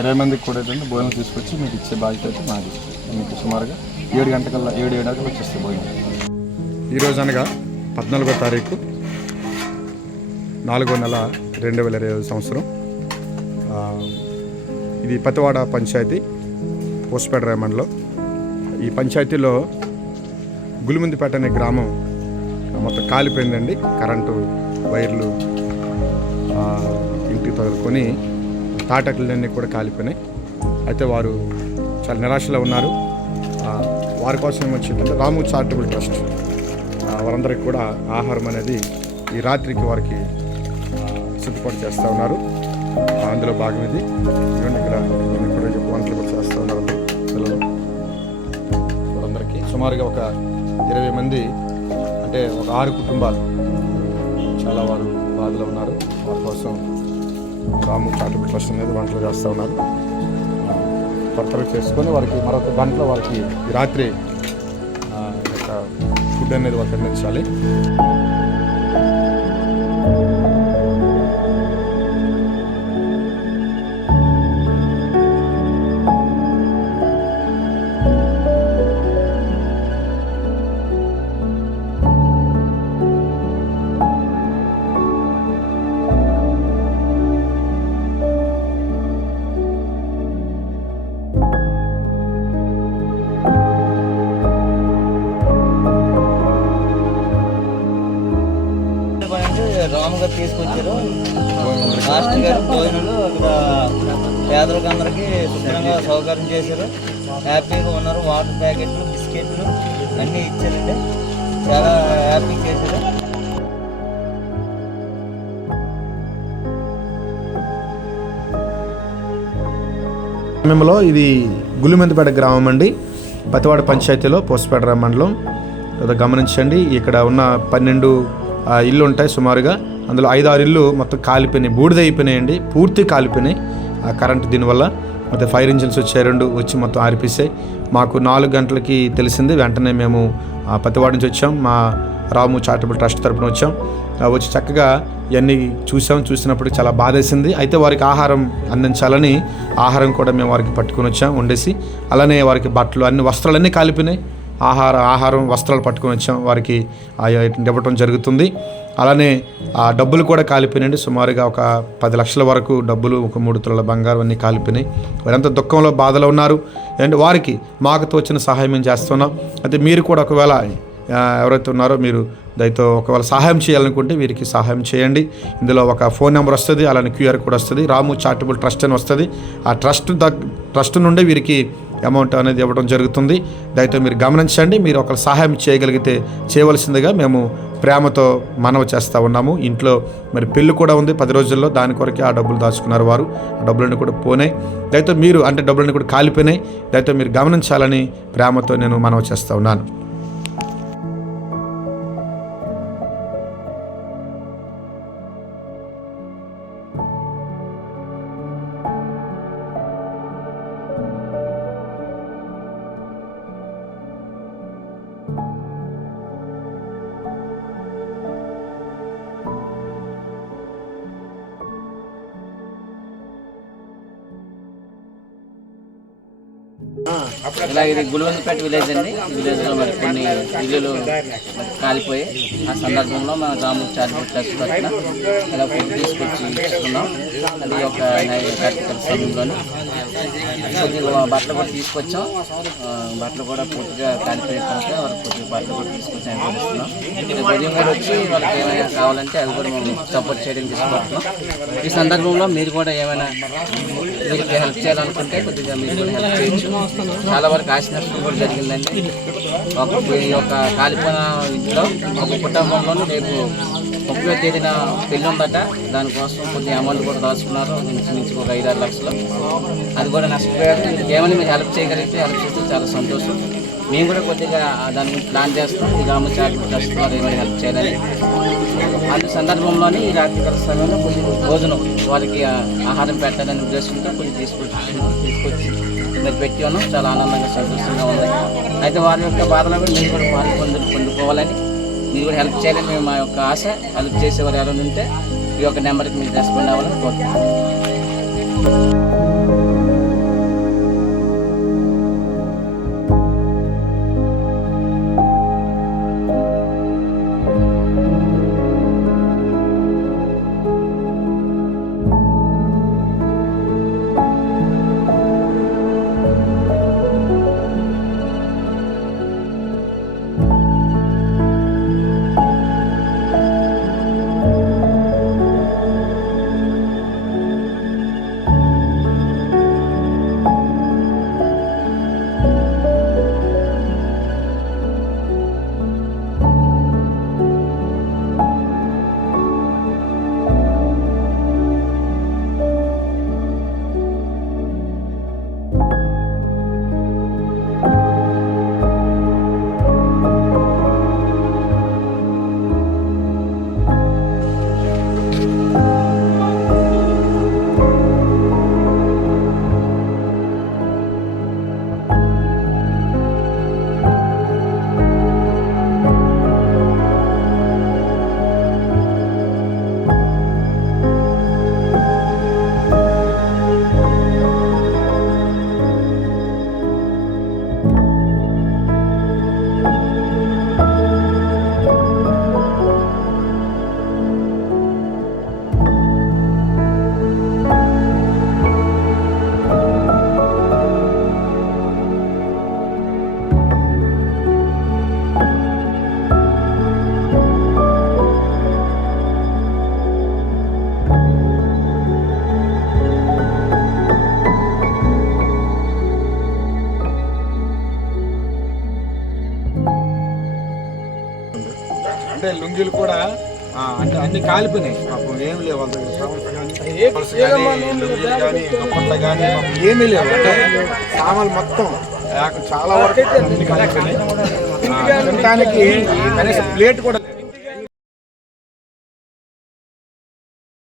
20 మందికి కూడా ఏంటంటే భోజనం తీసుకొచ్చి మీకు ఇచ్చే బాధ్యత అయితే మాది. మీకు సుమారుగా 7 గంటలకు వచ్చేస్తే భోజనం. ఈరోజు అనగా 14వ తారీఖు 4వ నెల 2025 సంవత్సరం. ఇది పతివాడ పంచాయతీ పోస్పేట మండలం. ఈ పంచాయతీలో గులిమందిపేట అనే గ్రామం మొత్తం కాలిపోయిందండి. కరెంటు వైర్లు ఇంటికి తగులుకొని తాటకులన్నీ కూడా కాలిపోయినాయి. అయితే వారు చాలా నిరాశలో ఉన్నారు. వారి కోసం ఏమొచ్చిందంటే రాము చారిటబుల్ ట్రస్ట్ వారందరికీ కూడా ఆహారం అనేది ఈ రాత్రికి వారికి సిద్ధపాటు చేస్తూ ఉన్నారు. అందులో భాగం ఇది. ఇక్కడ వంటలు కూడా చేస్తూ ఉన్నారు పిల్లలు. వారందరికీ సుమారుగా ఒక 20 మంది, అంటే ఒక 6 కుటుంబాలు చాలా వారు బాధలో ఉన్నారు. వారి కోసం రాము చారిటబుల్ ట్రస్ట్ అనేది వంటలు చేస్తూ ఉన్నారు. త్వరగా చేసుకొని వారికి మరొక గంటలో వారికి ఈ రాత్రి ఫుడ్ అనేది వారికి అందించాలి. రాము గారు తీసుకొచ్చారు. మాస్టర్ గారు భోజనాలు అక్కడ పేదలకు అందరికీ శుభ్రంగా సౌకర్యం చేశారు. హ్యాపీగా ఉన్నారు. వాటర్ ప్యాకెట్లు, బిస్కెట్లు అన్నీ ఇచ్చారండి. చాలా హ్యాపీ చేశారు. సమయంలో ఇది గులిమందిపేట గ్రామం అండి, పతివాడ పంచాయతీలో పోస్పేట మండలం. గమనించండి, ఇక్కడ ఉన్న 12 ఇల్లు ఉంటాయి సుమారుగా. అందులో 5-6 ఇల్లు మొత్తం కాలిపోయినాయి, బూడిదైపోయినాయండి, పూర్తి కాలిపోయినాయి ఆ కరెంటు దీనివల్ల. ಮತ್ತು ఫైర్ ఇంజిన్స్ వచ్చాయి, 2 వచ్చి మొత్తం ఆర్పిసాయి. మాకు 4 గంటలకి తెలిసింది. వెంటనే మేము పతివాడ నుంచి వచ్చాం. మా రాము చారిటబుల్ ట్రస్ట్ తరపున వచ్చాం. వచ్చి చక్కగా ఇవన్నీ చూసినప్పుడు చాలా బాధేసింది. అయితే వారికి ఆహారం అందించాలని ఆహారం కూడా మేము వారికి పట్టుకొని వచ్చాం వండేసి. అలానే వారికి బట్టలు, అన్ని వస్త్రాలన్నీ కాలిపోయినాయి. ఆహారం వస్త్రాలు పట్టుకొని వచ్చాం, వారికి ఇవ్వటం జరుగుతుంది. అలానే ఆ డబ్బులు కూడా కాలిపోయినాయండి. సుమారుగా ఒక 10 లక్షల వరకు డబ్బులు, ఒక 3 తులాల బంగారం అన్నీ కాలిపోయినాయి. వారంతా దుఃఖంలో, బాధలో ఉన్నారు. అండ్ వారికి మాకు తోచిన సహాయం మేము చేస్తున్నాం. అయితే మీరు కూడా ఒకవేళ ఎవరైతే ఉన్నారో మీరు దయతో ఒకవేళ సహాయం చేయాలనుకుంటే వీరికి సహాయం చేయండి. ఇందులో ఒక ఫోన్ నెంబర్ వస్తుంది, అలానే QR కోడ్ వస్తుంది. రాము చారిటబుల్ ట్రస్ట్ అని వస్తుంది. ఆ ట్రస్ట్ నుండి వీరికి అమౌంట్ అనేది ఇవ్వడం జరుగుతుంది. దయతో మీరు గమనించండి. మీరు ఒక సహాయం చేయగలిగితే చేయవలసిందిగా మేము ప్రేమతో మనవి చేస్తూ ఉన్నాము. ఇంట్లో మరి పెళ్ళి కూడా ఉంది 10 రోజుల్లో, దాని కొరకే ఆ డబ్బులు దాచుకున్నారు వారు. ఆ డబ్బులన్నీ కూడా పోయినాయి. దయతో మీరు, అంటే డబ్బులన్నీ కూడా కాలిపోయినాయి. దయతో మీరు గమనించాలని ప్రేమతో నేను మనవి చేస్తూ ఉన్నాను. ఇలా ఇది గులిమందిపేట విలేజ్ అండి. విలేజ్లో మరి కొన్ని ఇల్లులు కాలిపోయి ఆ సందర్భంలో మా రాము చారిటబుల్ ట్రస్ట్ తరఫున ఇలా ఫుడ్ తీసుకొచ్చి ఇస్తున్నాం. అది ఒక ప్రాక్టికల్ సమయంలోనే కొద్దిగా బట్టలు కూడా తీసుకొచ్చాం. బట్టలు కూడా పూర్తిగా కాలిపోయిన తర్వాత వాళ్ళకి కొద్దిగా బట్టలు కూడా తీసుకొచ్చి ఇస్తున్నాం. ఉదయం కూడా వచ్చి వాళ్ళకి ఏమైనా కావాలంటే అది కూడా మేము సపోర్ట్ చేయడం తీసుకుంటున్నాం. ఈ సందర్భంలో మీరు కూడా ఏమైనా వీరికి హెల్ప్ చేయాలనుకుంటే కొద్దిగా మీరు కూడా హెల్ప్ చేయొచ్చు. చాలా వరకు ఆశ నష్టం కూడా జరిగిందండి. ఒక కాలిపోయిన ఇంట్లో ఒక కుటుంబంలోనూ రేపు 30వ తేదీన పెళ్ళి ఉందట. దానికోసం కొద్దిగా అమౌంట్ కూడా దాచుకున్నారు, నుంచి ఒక 5-6 లక్షలు. అది కూడా నష్టపోయారు. ఇంకేమైనా మీరు హెల్ప్ చేయగలిగితే హెల్ప్ చేస్తే చాలా సంతోషం. మేము కూడా కొద్దిగా దాని గురించి ప్లాన్ చేస్తాం. ఈ రాము చారిటబుల్ ట్రస్ట్ వారు ఏమైనా హెల్ప్ చేయాలని. అటు సందర్భంలోనే ఈ రాత్రికాల సమయంలో కొద్దిగా భోజనం వారికి ఆహారం పెట్టాలనే ఉద్దేశంతో కొద్దిగా తీసుకొచ్చి మీరు పెట్టి ఉన్నాం. చాలా ఆనందంగా, సంతోషంగా ఉంది. అయితే వారి యొక్క బాధలో కూడా మీరు కూడా పొందుకోవాలని, మీరు కూడా హెల్ప్ చేయాలని మేము మా యొక్క ఆశ. హెల్ప్ చేసేవారు ఎవరైనా ఉంటే ఈ యొక్క నెంబర్కి మీరు రెస్పాండ్ అవ్వాలని కోరుతున్నాం. అంటే లుంగీలు కూడా అంటే అన్ని కాలిపోయినాయి పాపం, ఏమి లేవు వాళ్ళ దగ్గర. టవల్స్ కానీ, లుంగీలు కానీ, దుప్పట్లు కానీ ఏమీ లేవు. అంటే సామాన్లు మొత్తం చాలా వరకు అన్ని కాలిపోయినాయి. తినడానికి కనీసం ప్లేట్ కూడా